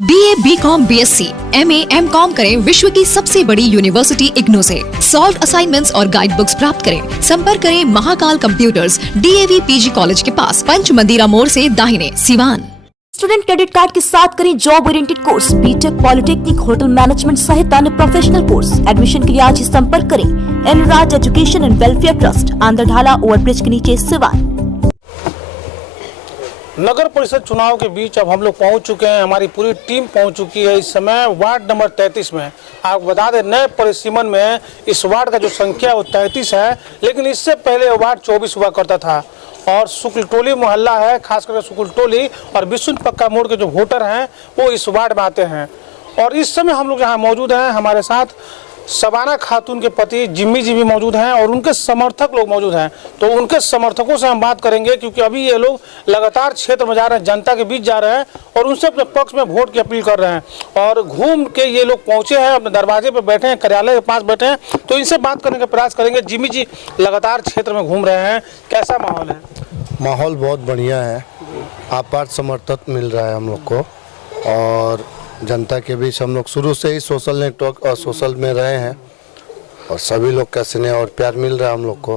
BA, BCom, BSc, MA, MCom करें विश्व की सबसे बड़ी यूनिवर्सिटी इग्नू से। सॉल्व असाइनमेंट्स और गाइड बुक्स प्राप्त करें। संपर्क करें Mahakal computers, DAV PG college के पास, पंच मंदिरा मोड़ से दाहिने, सिवान। स्टूडेंट क्रेडिट कार्ड के साथ करें job oriented course, B Tech, polytechnic, hotel management सहित अन्य प्रोफेशनल कोर्स। एडमिशन के लिए आज ही संपर्क करें एनराज एजुकेशन एंड वेलफेयर ट्रस्ट, आंध्रढाला ओवरब्रिज के नीचे, सिवान। नगर परिषद चुनाव के बीच अब हम लोग पहुंच चुके हैं। हमारी पूरी टीम पहुंच चुकी है इस समय वार्ड नंबर 33 में। आपको बता दें, नए परिसीमन में इस वार्ड का जो संख्या वो 33 है, लेकिन इससे पहले वार्ड 24 हुआ करता था। और शुक्ल टोली मोहल्ला है, खास करके शुक्ल टोली और बिशुन पक्का मोड़ के जो वोटर हैं वो इस वार्ड में आते हैं। और इस समय हम लोग यहाँ मौजूद हैं, हमारे साथ शबाना खातून के पति जिम्मी जी भी मौजूद हैं और उनके समर्थक लोग मौजूद हैं। तो उनके समर्थकों से हम बात करेंगे, क्योंकि अभी ये लोग लगातार क्षेत्र में जा रहे हैं, जनता के बीच जा रहे हैं और उनसे अपने पक्ष में वोट की अपील कर रहे हैं। और घूम के ये लोग पहुंचे हैं, अपने दरवाजे पर बैठे हैं, कार्यालय के पास बैठे हैं। तो इनसे बात करने का प्रयास करेंगे। जिम्मी जी लगातार क्षेत्र में घूम रहे हैं, कैसा माहौल है? माहौल बहुत बढ़िया है, आपार समर्थक मिल रहा है हम लोग को। और जनता के बीच हम लोग शुरू से ही सोशल नेटवर्क और सोशल में रहे हैं और सभी लोग का स्नेह और प्यार मिल रहा है हम लोग को।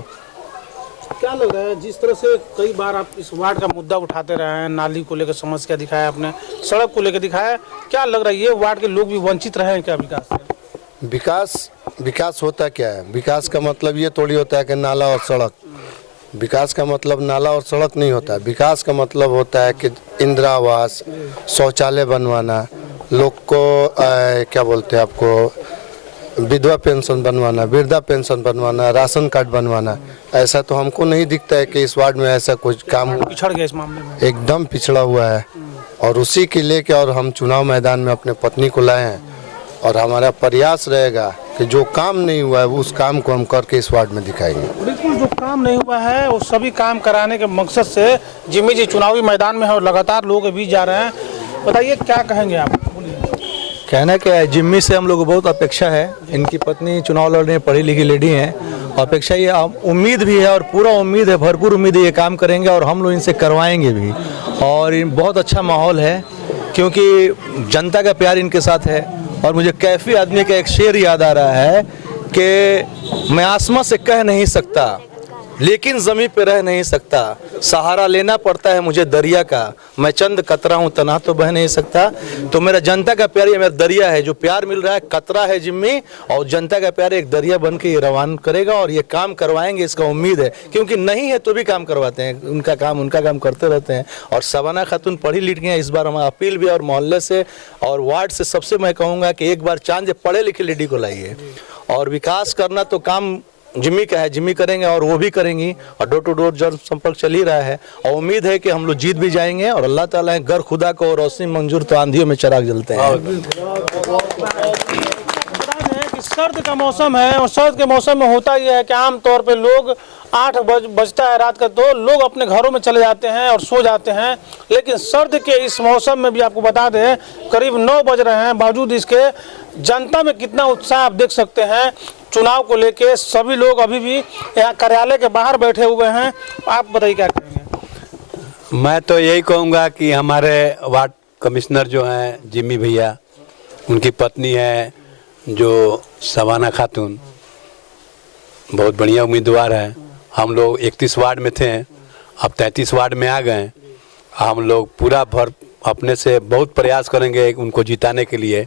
क्या लग रहा है, जिस तरह से कई बार आप इस वार्ड का मुद्दा उठाते रहे हैं, नाली को लेकर समस्या दिखाया आपने, सड़क को लेकर दिखाया, क्या लग रहा है ये वार्ड के लोग भी वंचित रहे हैं क्या विकास से? विकास होता क्या है? विकास का मतलब ये थोड़ी होता है कि नाला और सड़क। विकास का मतलब नाला और सड़क नहीं होता है। विकास का मतलब होता है कि इंदिरा आवास, शौचालय बनवाना, लोग को क्या बोलते हैं आपको, विधवा पेंशन बनवाना, वृद्धा पेंशन बनवाना, राशन कार्ड बनवाना। ऐसा तो हमको नहीं दिखता है कि इस वार्ड में ऐसा कुछ काम पिछड़ गया इस मामले में, एकदम पिछड़ा हुआ है। और उसी के लेके और हम चुनाव मैदान में अपने पत्नी को लाए हैं और हमारा प्रयास रहेगा कि जो काम नहीं हुआ है उस काम को हम करके इस वार्ड में दिखाएंगे। बिल्कुल, जो काम नहीं हुआ है वो सभी काम कराने के मकसद से जिम्मी जी चुनावी मैदान में है और लगातार लोगों के बीच जा रहे हैं। बताइए क्या कहेंगे आप? कहना क्या है, जिम्मी से हम लोग को बहुत अपेक्षा है। इनकी पत्नी चुनाव लड़ने पढ़ी लिखी लेडी हैं। अपेक्षा ये उम्मीद भी है और पूरा उम्मीद है, भरपूर उम्मीद है ये काम करेंगे और हम लोग इनसे करवाएंगे भी। और बहुत अच्छा माहौल है क्योंकि जनता का प्यार इनके साथ है। और मुझे कैफी आदमी का एक शेर याद आ रहा है कि मैं आसमां से कह नहीं सकता लेकिन ज़मीन पे रह नहीं सकता, सहारा लेना पड़ता है मुझे दरिया का, मैं चंद कतरा हूँ तना तो बह नहीं सकता। तो मेरा जनता का प्यार ये मेरा दरिया है, जो प्यार मिल रहा है कतरा है जिम्मी, और जनता का प्यार एक दरिया बन के ये रवान करेगा और ये काम करवाएंगे, इसका उम्मीद है। क्योंकि नहीं है तो भी काम करवाते हैं, उनका काम करते रहते हैं। और शबाना खातून पढ़ी लिखी हैं। इस बार हमारा अपील भी और मोहल्ले से और वार्ड से सबसे मैं कहूँगा कि एक बार चांद पढ़े लिखे लेडी को लाइए। और विकास करना तो काम जिम्मी का है, जिम्मी करेंगे और वो भी करेंगी। और डोर टू डोर जन संपर्क चल ही रहा है और उम्मीद है कि हम लोग जीत भी जाएंगे। और अल्लाह ताला है, घर खुदा को रोशनी मंजूर तो आंधियों में चिराग जलते हैं। सर्द का मौसम है और सर्द के मौसम में होता यह है कि आमतौर पे लोग 8 बजता है रात का तो लोग अपने घरों में चले जाते हैं और सो जाते हैं। लेकिन सर्द के इस मौसम में भी आपको बता दें करीब 9 बज रहे हैं, बावजूद इसके जनता में कितना उत्साह आप देख सकते हैं। चुनाव को लेके सभी लोग अभी भी यहाँ कार्यालय के बाहर बैठे हुए हैं। आप बताइए क्या कहेंगे? मैं तो यही कहूँगा कि हमारे वार्ड कमिश्नर जो हैं जिम्मी भैया, उनकी पत्नी है जो शबाना खातून, बहुत बढ़िया उम्मीदवार है। हम लोग 31 वार्ड में थे, अब 33 वार्ड में आ गए। हम लोग पूरा भर अपने से बहुत प्रयास करेंगे उनको जिताने के लिए।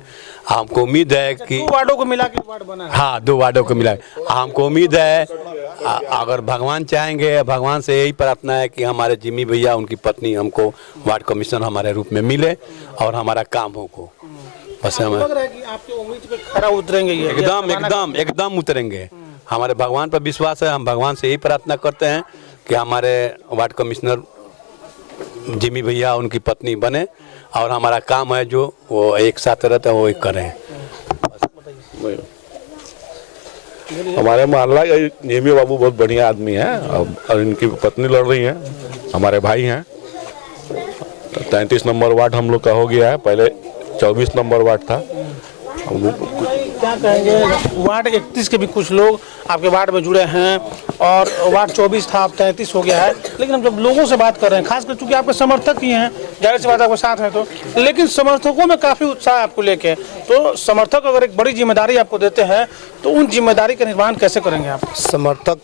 हमको उम्मीद है कि 2 वार्डों को मिला के वार्ड बना है। हाँ, 2 वार्डों को मिला। हमको उम्मीद है अगर भगवान चाहेंगे, भगवान से यही प्रार्थना है कि हमारे जिम्मी भैया, उनकी पत्नी हमको वार्ड कमिश्नर हमारे रूप में मिले और हमारा काम हो। बस हमें लग रहा है कि आपकी उम्मीद पे खरा उतरेंगे ये? एकदम उतरेंगे। हमारे भगवान पर विश्वास है। हम भगवान से यही प्रार्थना करते हैं कि हमारे वार्ड कमिश्नर जिम्मी भैया, उनकी पत्नी बने और हमारा काम है जो वो एक साथ रहते हैं वो एक करें। हमारे मोहल्ला जिम्मी बाबू बहुत बढ़िया आदमी है और इनकी पत्नी लड़ रही है, हमारे भाई हैं। 33 नंबर वार्ड हम लोग का हो गया है, पहले 24 नंबर वार्ड था। क्या कहेंगे, वार्ड 31 के भी कुछ लोग आपके वार्ड में जुड़े हैं और वार्ड 24 था, अब 33 हो गया है, लेकिन हम जब लोगों से बात कर रहे हैं, खासकर चूंकि आपके समर्थक ही हैं, जाहिर सी बात आपके साथ हैं, तो लेकिन समर्थकों में काफ़ी उत्साह है आपको लेके, तो समर्थक अगर एक बड़ी जिम्मेदारी आपको देते हैं तो उन जिम्मेदारी का निर्वहन कैसे करेंगे आप? समर्थक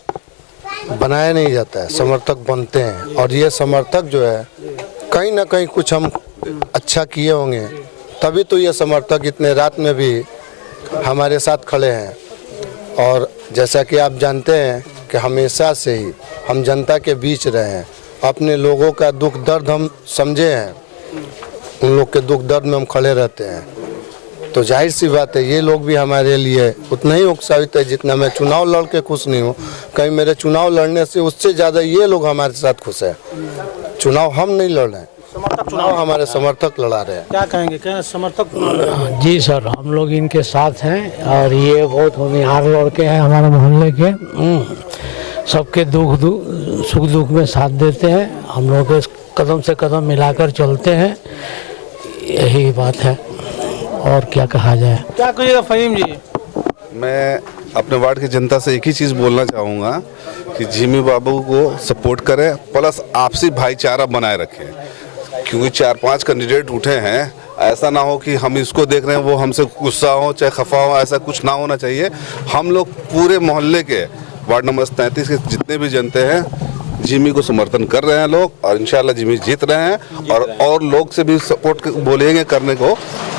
बनाया नहीं जाता है, समर्थक बनते हैं, और ये समर्थक जो है कहीं ना कहीं कुछ हम अच्छा किए होंगे, तभी तो ये समर्थक इतने रात में भी हमारे साथ खड़े हैं। और जैसा कि आप जानते हैं कि हमेशा से ही हम जनता के बीच रहे हैं, अपने लोगों का दुख दर्द हम समझे हैं, उन लोग के दुख दर्द में हम खड़े रहते हैं, तो जाहिर सी बात है ये लोग भी हमारे लिए उतना ही उत्साहित है जितना मैं चुनाव लड़ के खुश नहीं हूँ। कहीं मेरे चुनाव लड़ने से उससे ज़्यादा ये लोग हमारे साथ खुश है। चुनाव हम नहीं लड़ रहे हैं, चुनाव हमारे समर्थक लड़ा रहे हैं। क्या कहेंगे, क्या समर्थक? जी सर, हम लोग इनके साथ हैं और ये बहुत होनहार लड़के हैं हमारे मोहल्ले के, सबके सुख दुख में साथ देते हैं, हम लोग कदम से कदम मिलाकर चलते हैं, यही बात है और क्या कहा जाए। क्या कहिएगा फहीम जी? मैं अपने वार्ड की जनता से एक ही चीज़ बोलना चाहूँगा कि जिमी बाबू को सपोर्ट करें, प्लस आपसी भाईचारा बनाए रखें, क्योंकि 4-5 कैंडिडेट उठे हैं, ऐसा ना हो कि हम इसको देख रहे हैं वो हमसे गुस्सा हो चाहे खफा हो, ऐसा कुछ ना होना चाहिए। हम लोग पूरे मोहल्ले के वार्ड नंबर 33 के जितने भी जनते हैं जिमी को समर्थन कर रहे हैं लोग, और इंशाल्लाह जिमी जीत रहे हैं। और लोग से भी सपोर्ट बोलेंगे करने को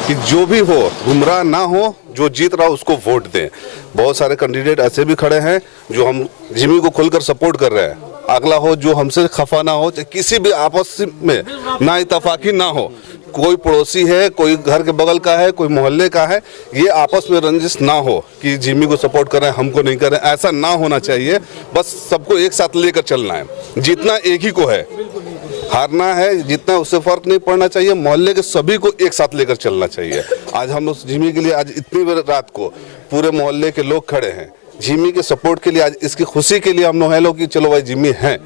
कि जो भी हो गुमराह ना हो, जो जीत रहा हो उसको वोट दें। बहुत सारे कैंडिडेट ऐसे भी खड़े हैं जो हम जिमी को खुलकर सपोर्ट कर रहे हैं, अगला हो जो हमसे खफा ना हो, किसी भी आपस में ना इतफाकी ना हो, कोई पड़ोसी है, कोई घर के बगल का है, कोई मोहल्ले का है, ये आपस में रंजिश ना हो कि जिमी को सपोर्ट करें हमको नहीं करें, ऐसा ना होना चाहिए। बस सबको एक साथ लेकर चलना है, जीतना एक ही को है, हारना है जितना उससे फर्क नहीं पड़ना चाहिए, मोहल्ले के सभी को एक साथ लेकर चलना चाहिए। आज हम लोग जिमी के लिए आज इतनी रात को पूरे मोहल्ले के लोग खड़े हैं जिमी के सपोर्ट के लिए, आज इसकी खुशी के लिए हम लोग हैं लोग कि चलो भाई जिमी हैं,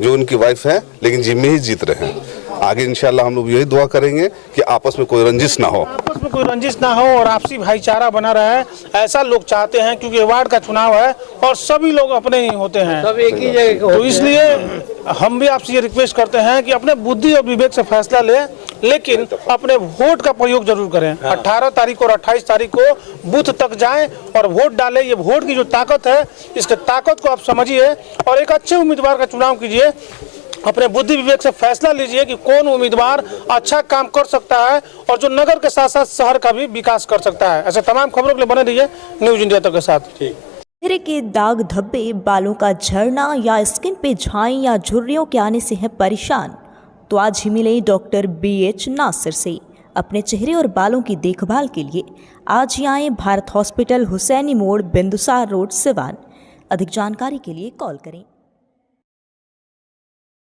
जो उनकी वाइफ है, लेकिन जिमी ही जीत रहे हैं। आगे इंशाल्लाह हम लोग यही दुआ करेंगे कि आपस में कोई रंजिश ना हो, आपस में कोई रंजिश ना हो और आपसी भाईचारा बना रहे, ऐसा लोग चाहते हैं, क्योंकि वार्ड का चुनाव है और सभी लोग अपने ही होते हैं, सब एक ही जगह, तो इसलिए हम भी आपसे ये रिक्वेस्ट करते हैं कि अपने बुद्धि और विवेक से फैसला लें, लेकिन अपने वोट का प्रयोग जरूर करें। 18 तारीख और 28 तारीख को बूथ तक जाएं और वोट डालें। ये वोट की जो ताकत है, इसके ताकत को आप समझिए और एक अच्छे उम्मीदवार का चुनाव कीजिए। अपने बुद्धि विवेक से फैसला लीजिए कि कौन उम्मीदवार अच्छा काम कर सकता है और जो नगर के साथ साथ शहर का भी विकास कर सकता है। ऐसे तमाम खबरों के लिए बने रहिए न्यूज इंडिया तक के साथ। चेहरे के दाग धब्बे, बालों का झड़ना या स्किन पे झाई या झुर्रियों के आने से है परेशान, तो आज ही मिले डॉक्टर BH नासिर से। अपने चेहरे और बालों की देखभाल के लिए आज ही आए भारत हॉस्पिटल, हुसैनी मोड़, बिंदुसार रोड, सिवान। अधिक जानकारी के लिए कॉल करें